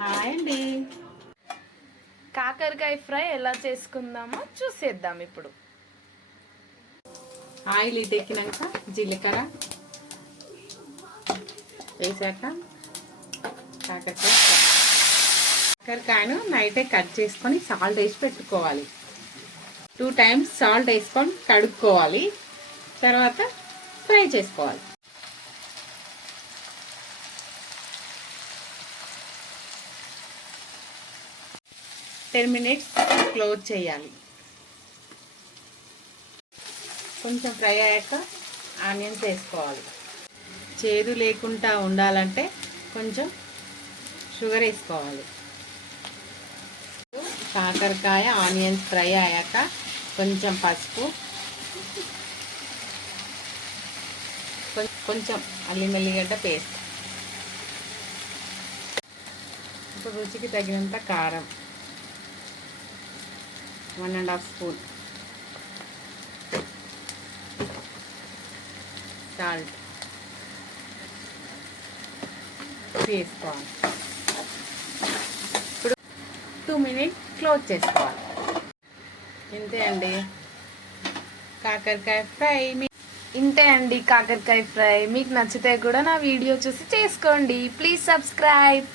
Hi అండి. కాకరకాయ fry ఎలా చేసుకుందామో చూసేద్దాం ఇప్పుడు. ఆయిల్ ఎక్కినాక జీలకర్ర వేసాక కాకరకాయను నైటే కట్ చేసుకొని సాల్ట్ వేసి పెట్టుకోవాలి. 2 times సాల్ట్ వేసుకొని కడుక్కోవాలి. తర్వాత ఫ్రై చేసుకోవాలి. టెన్ మినిట్స్ క్లోజ్ చేయాలి. కొంచెం ఫ్రై అయ్యాక ఆనియన్స్ వేసుకోవాలి. చేదు లేకుండా ఉండాలంటే కొంచెం షుగర్ వేసుకోవాలి. కాకరకాయ ఆనియన్స్ ఫ్రై అయ్యాక కొంచెం పసుపు, కొంచెం అల్లం వెల్లిగడ్డ పేస్ట్, ఇప్పుడు రుచికి తగినంత కారం 1.5 స్పూన్, సాల్ట్ వేసుకోవాలి. ఇప్పుడు 2 minutes క్లోజ్ చేసుకోవాలి. ఇంతే అండి కాకరకాయ ఫ్రై. ఇంతే అండి కాకరకాయ ఫ్రై. మీకు నచ్చితే కూడా నా వీడియో చూసి చేసుకోండి. Please subscribe.